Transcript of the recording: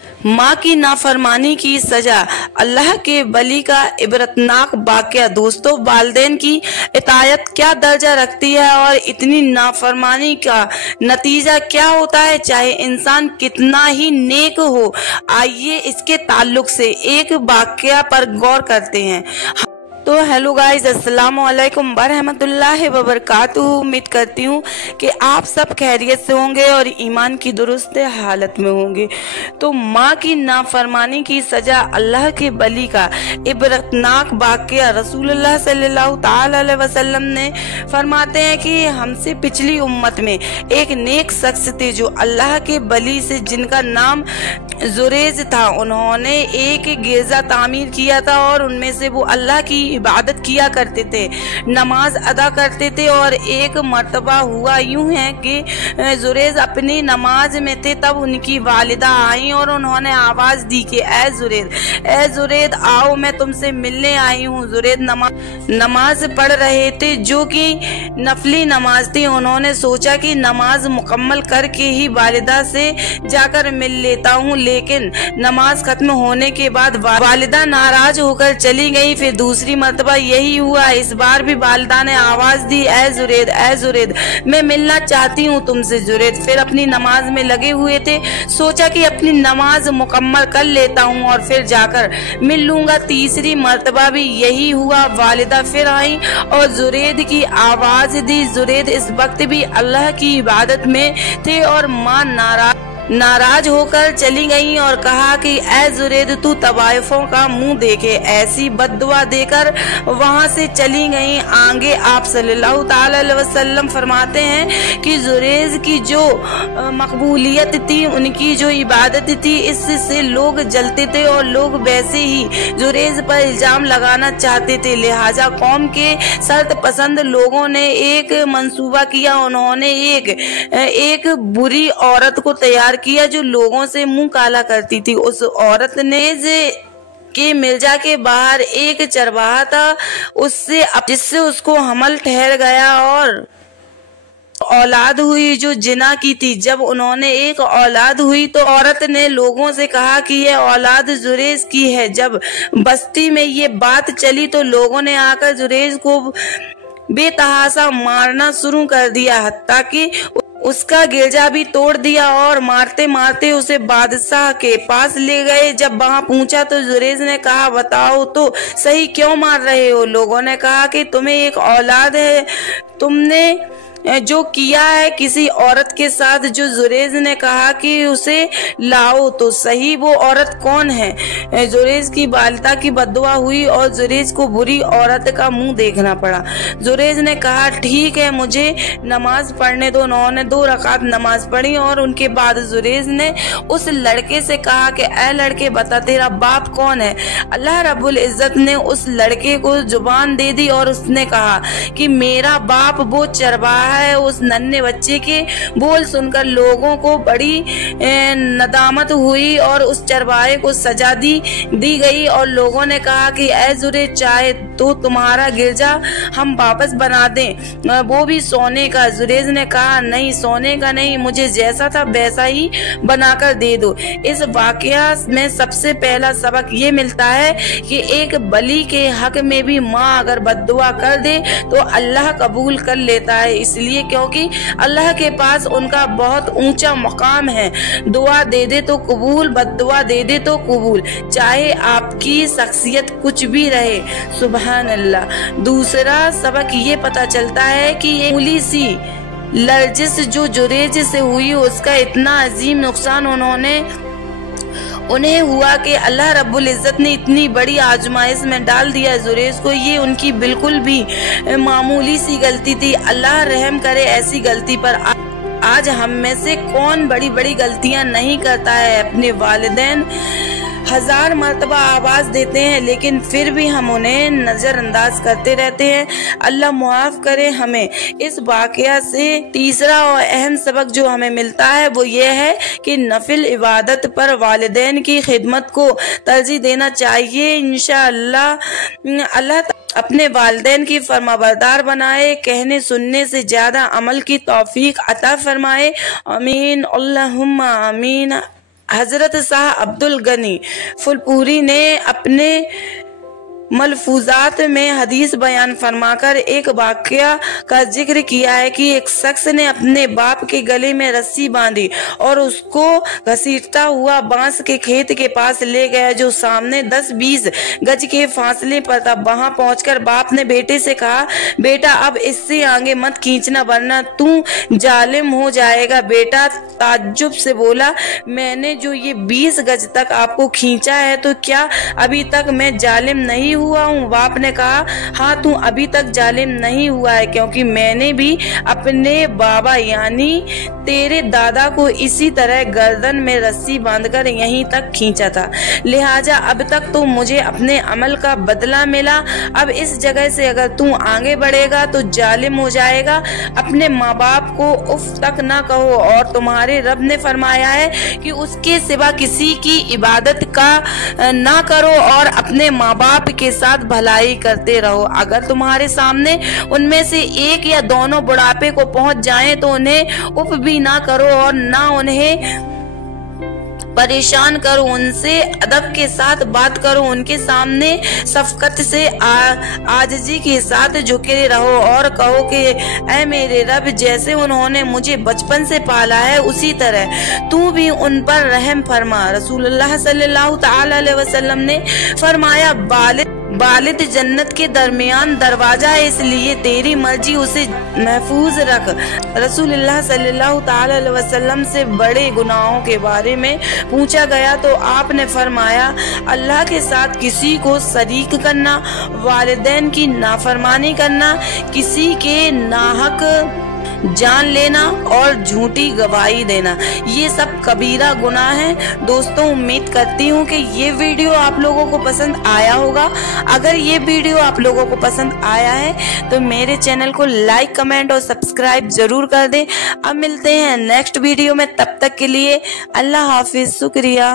माँ की नाफरमानी की सजा, अल्लाह के वली का इबरतनाक वाक़या। दोस्तों, वालिदैन की इताअत क्या दर्जा रखती है और इतनी नाफरमानी का नतीजा क्या होता है, चाहे इंसान कितना ही नेक हो। आइए इसके ताल्लुक से एक वाक़या पर गौर करते हैं। तो हेलो गाइस, अस्सलाम वालेकुम वरहमतुल्लाहि वबरकातुहू। उम्मीद करती हूँ कि आप सब खैरियत से होंगे और ईमान की दुरुस्त हालत में होंगे। तो माँ की नाफरमानी की सजा, अल्लाह के वली का इबरतनाक वाक़या। रसूलुल्लाह सल्लल्लाहु ताला अलैहि वसल्लम ने फरमाते हैं कि हमसे पिछली उम्मत में एक नेक शख्स थे जो अल्लाह के वली से, जिनका नाम जुरेज था। उन्होंने एक गिरजा तामीर किया था और उनमें से वो अल्लाह की इबादत किया करते थे, नमाज अदा करते थे। और एक मर्तबा हुआ यूं है कि जुरेज अपनी नमाज में थे, तब उनकी वालिदा आई और उन्होंने आवाज दी कि ए जुरेद आओ, मैं तुमसे मिलने आई हूँ। जुरेद नमाज पढ़ रहे थे जो कि नफली नमाज थी। उन्होंने सोचा कि नमाज मुकम्मल करके ही वालिदा से जाकर मिल लेता हूँ, लेकिन नमाज खत्म होने के बाद वालिदा नाराज होकर चली गई। फिर दूसरी मर्तबा यही हुआ। इस बार भी वालिदा ने आवाज दी, ए जुरेद मैं मिलना चाहती हूँ तुमसे। जुरेद फिर अपनी नमाज में लगे हुए थे, सोचा कि अपनी नमाज मुकम्मल कर लेता हूँ और फिर जाकर मिल लूंगा। तीसरी मर्तबा भी यही हुआ। वालिदा फिर आई और जुरेद की आवाज दी। जुरेद इस वक्त भी अल्लाह की इबादत में थे और माँ नाराज होकर चली गई और कहा कि ए जुरेद, तू तवाइफों का मुंह देखे। ऐसी बद्दुआ देकर वहां से चली गई। आगे आप सल्लल्लाहु ताला अलैहि वसल्लम फरमाते हैं कि जुरेज की जो मकबूलियत थी, उनकी जो इबादत थी, इससे लोग जलते थे और लोग वैसे ही जुरेज पर इल्जाम लगाना चाहते थे। लिहाजा कौम के शर्त पसंद लोगों ने एक मंसूबा किया। उन्होंने एक बुरी औरत को तैयार किया जो लोगों से मुंह काला करती थी। उस औरत ने के मिर्जा के बाहर एक चरवाहा था, जिससे उसको हमल ठहर गया और औलाद हुई जो जिना की थी। जब उन्होंने एक औलाद हुई तो औरत ने लोगों से कहा कि यह औलाद जुरेज की है। जब बस्ती में ये बात चली तो लोगों ने आकर जुरेज को बेतहाशा मारना शुरू कर दिया, हत्ता कि उसका गिरजा भी तोड़ दिया और मारते मारते उसे बादशाह के पास ले गए। जब वहां पूछा तो जुरेज ने कहा, बताओ तो सही, क्यों मार रहे हो? लोगों ने कहा कि तुम्हें एक औलाद है, तुमने जो किया है किसी औरत के साथ। जो जुरेज ने कहा कि उसे लाओ तो सही, वो औरत कौन है? जुरेज की वालिदा की बद्दुआ हुई और जुरेज को बुरी औरत का मुंह देखना पड़ा। जुरेज ने कहा, ठीक है, मुझे नमाज पढ़ने दो। उन्होंने 2 रकात नमाज पढ़ी और उनके बाद जुरेज ने उस लड़के से कहा कि ए लड़के, बता तेरा बाप कौन है? अल्लाह रब्बुल इज्जत ने उस लड़के को जुबान दे दी और उसने कहा कि मेरा बाप वो चरवाहा है। उस नन्हे बच्चे के बोल सुनकर लोगों को बड़ी नदामत हुई और उस चरवाहे को सजा दी गई और लोगों ने कहा कि ए जुरेज, चाहे तो तुम्हारा गिरजा हम वापस बना दें, वो भी सोने का। जुरेज ने कहा, नहीं, सोने का नहीं, मुझे जैसा था वैसा ही बनाकर दे दो। इस वाकया में सबसे पहला सबक ये मिलता है कि एक बली के हक में भी माँ अगर बद्दुआ कर दे तो अल्लाह कबूल कर लेता है, इसलिए क्योंकि अल्लाह के पास उनका बहुत ऊंचा मकाम है। दुआ दे दे तो कबूल, बद्दुआ दे दे तो कबूल, चाहे आपकी शख्सियत कुछ भी रहे। सुभान अल्लाह। दूसरा सबक ये पता चलता है कि ये मामूली सी लर्जिश जो जुरेज से हुई, उसका इतना अजीम नुकसान उन्हें हुआ कि अल्लाह रब्बुल इज्जत ने इतनी बड़ी आजमाइश में डाल दिया जुरेज को। ये उनकी बिल्कुल भी मामूली सी गलती थी। अल्लाह रहम करे ऐसी गलती पर। आज हम में से कौन बड़ी बड़ी गलतियां नहीं करता है? अपने वालिदैन 1000 मर्तबा आवाज देते हैं लेकिन फिर भी हम उन्हें नजरअंदाज करते रहते हैं। अल्लाह मुआफ करे हमें। इस वाकया से तीसरा और अहम सबक जो हमें मिलता है वो ये है कि नफिल इबादत पर वालिदैन की खिदमत को तरजीह देना चाहिए। इंशाअल्लाह अल्लाह अपने वालिदैन की फरमाबरदार बनाए, कहने सुनने से ज्यादा अमल की तौफीक अता फरमाए। आमीन, अल्लाहुम्मा आमीन। हजरत शाह अब्दुल गनी फुलपुरी ने अपने मलफूजात में हदीस बयान फरमाकर एक वाकया का जिक्र किया है कि एक शख्स ने अपने बाप के गले में रस्सी बांधी और उसको घसीटता हुआ बांस के खेत के पास ले गया जो सामने 10-20 गज के फासले पर था। वहां पहुंचकर बाप ने बेटे से कहा, बेटा अब इससे आगे मत खींचना वरना तू जालिम हो जाएगा। बेटा ताज्जुब से बोला, मैंने जो ये 20 गज तक आपको खींचा है तो क्या अभी तक मैं जालिम नहीं हुआ हूँ? बाप ने कहा, हाँ तू अभी तक जालिम नहीं हुआ है, क्योंकि मैंने भी अपने बाबा यानी तेरे दादा को इसी तरह गर्दन में रस्सी बांधकर यहीं तक खींचा था, लिहाजा अब तक तो मुझे अपने अमल का बदला मिला। अब इस जगह से अगर तू आगे बढ़ेगा तो जालिम हो जाएगा। अपने माँ बाप को उफ तक ना कहो और तुम्हारे रब ने फरमाया है कि उसके सिवा किसी की इबादत का ना करो और अपने माँ बाप के साथ भलाई करते रहो। अगर तुम्हारे सामने उनमें से एक या दोनों बुढ़ापे को पहुंच जाएं तो उन्हें उफ भी ना करो और ना उन्हें परेशान करो। उनसे अदब के साथ बात करो, उनके सामने शफकत से आजिजी के साथ झुके रहो और कहो कि ऐ मेरे रब, जैसे उन्होंने मुझे बचपन से पाला है उसी तरह तू भी उन पर रहम फरमा। रसूलुल्लाह सल्लल्लाहु तआला अलैहि वसल्लम ने फरमाया, वालिद जन्नत के दरमियान दरवाजा है, इसलिए तेरी मर्जी उसे महफूज रख। रसूलुल्लाह सल्लल्लाहु तआला अलैहि वसल्लम से बड़े गुनाहों के बारे में पूछा गया तो आपने फरमाया, अल्लाह के साथ किसी को शरीक करना, वालिदैन की नाफरमानी करना, किसी के नाहक जान लेना और झूठी गवाही देना, ये सब कबीरा गुनाह है। दोस्तों, उम्मीद करती हूँ कि ये वीडियो आप लोगों को पसंद आया होगा। अगर ये वीडियो आप लोगों को पसंद आया है तो मेरे चैनल को लाइक, कमेंट और सब्सक्राइब जरूर कर दें। अब मिलते हैं नेक्स्ट वीडियो में, तब तक के लिए अल्लाह हाफिज, शुक्रिया।